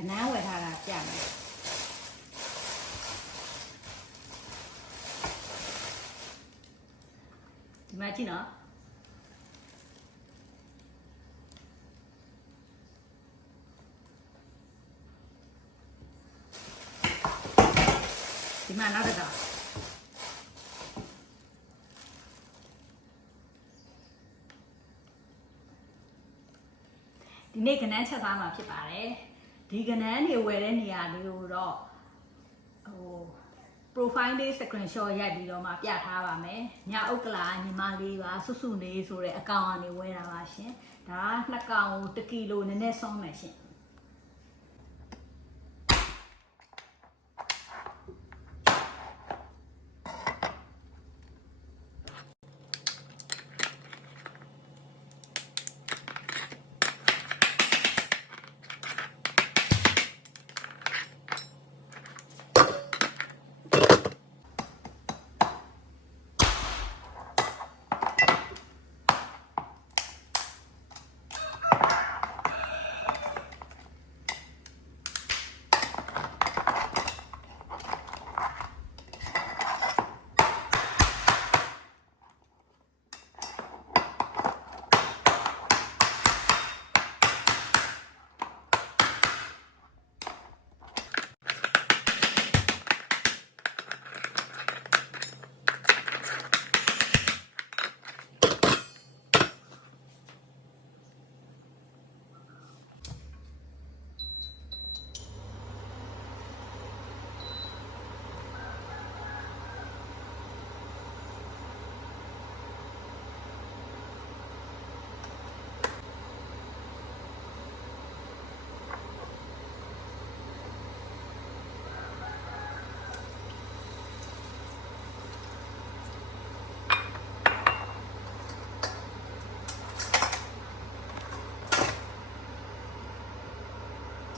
ကနန်းဝယ်ထားတာပြမယ်ဒီမှာကြည့်နော်ဒီမှာနောက်တစ်ခါဒီနေ့ကနန်းချက်စားမှာဖြစ်ပါတယ်ဒီကနန်းတွေဝယ်တဲ့နေရာလေးကိုတော့profile လေး screenshot ရိုက်ပြီးတော့မှပြထားပါမယ်ညဥက္ကလာညီမလေးပါစွစွနေဆိုတဲ့အကောင့်ကနေဝယ်တာပါရှင်ဒါ2ကောင်ကို1ကီလိုနည်းနည်းဆုံးမယ်ရှင်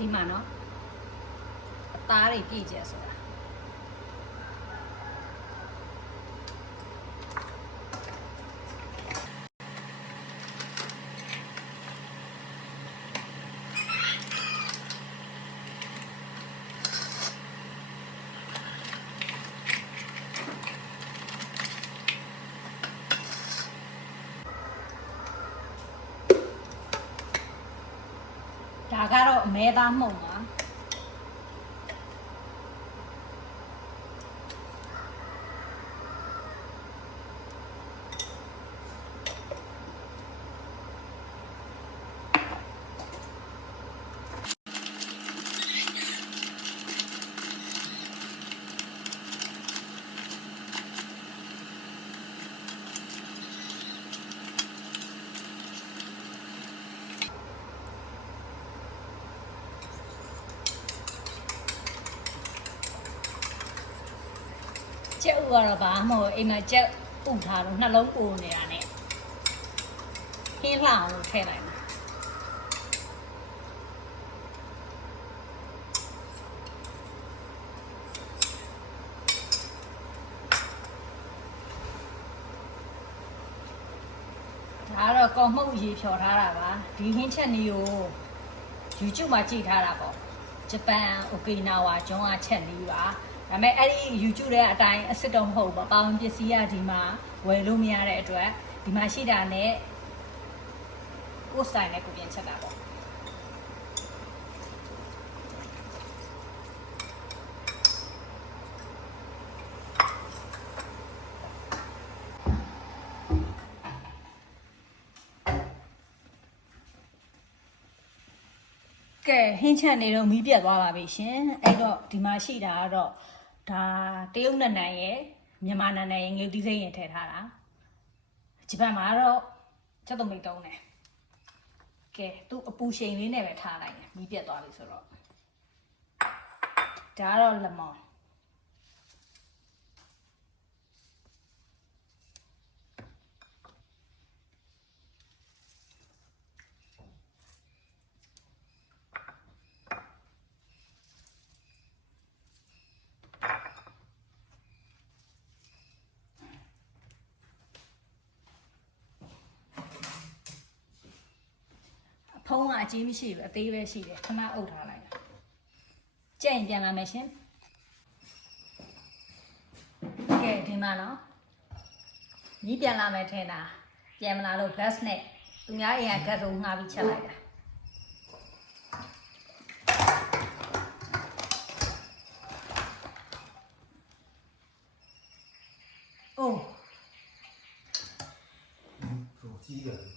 ဒီမှာနော်အသားတွေပြည့်ကျဆိုတာဒါကတော့အမဲသားမှုန့်ပါကျက်ဥကတော့ဘာမှမဟုတ်အိမ်မှာကျက်ဥထားတော့နှလုံးပိုနေတာနဲ့ဟင်းလှအောင်လို့ထည့်လိုက်မှာဒါကတော့ကော်မှုတ်ရေဖြော်ထားတာပါဒီဟင်းချက်နည်းကို YouTube မှာကြည့်ထားတာပေါ့ဂျပန်အိုကီနာဝါကျွန်းကချက်နည်းပါဒါပေမဲ့အဲ့ဒီ YouTube ရဲ့အတိုင်းအစ်စ်တော့မဟုတ်ဘူးပေါ့ပေါင်းပစ္စည်းကဒီမှာဝယ်လို့မရတဲ့အတွက်ဒီမှာရှိတာနဲ့ကိုယ်စတိုင်နဲ့ကိုပြင်ချက်တာပေါ့ကဲဟင်းချက်နေတော့မီးပြတ်သွားပါပြီရှင်အဲ့တော့ဒီမှာရှိတာကတော့ဒါတရုတ်နန်းနန်းရဲ့မြန်မာနန်းနန်းရဲ့ငရုတ်သီးစိမ်းရင်ထည့်ထားတာဂျပန်မှာတော့ချက်သွန်မိတ်တုံးတယ်ကဲသူ့အပူရှိန်လေးနဲ့ပဲထားလိုက်တယ်မီးပြတ်သွားပြီဆိုတော့ဒါကတော့လက်မောင်ဖုံးကအကြီးမရှိဘူးအသေးပဲရှိတယ်ခဏအုပ်ထားလိုက် ကြက်ရင်ပြန်လာမယ်ရှင်ကဲဒီမှာနော်ညီးပြန်လာမယ်ထင်တာပြန်မလာလို့ gas နဲ့သူများအိမ်က gas ကိုငှားပြီးချက်လိုက်တာအိုး手机的。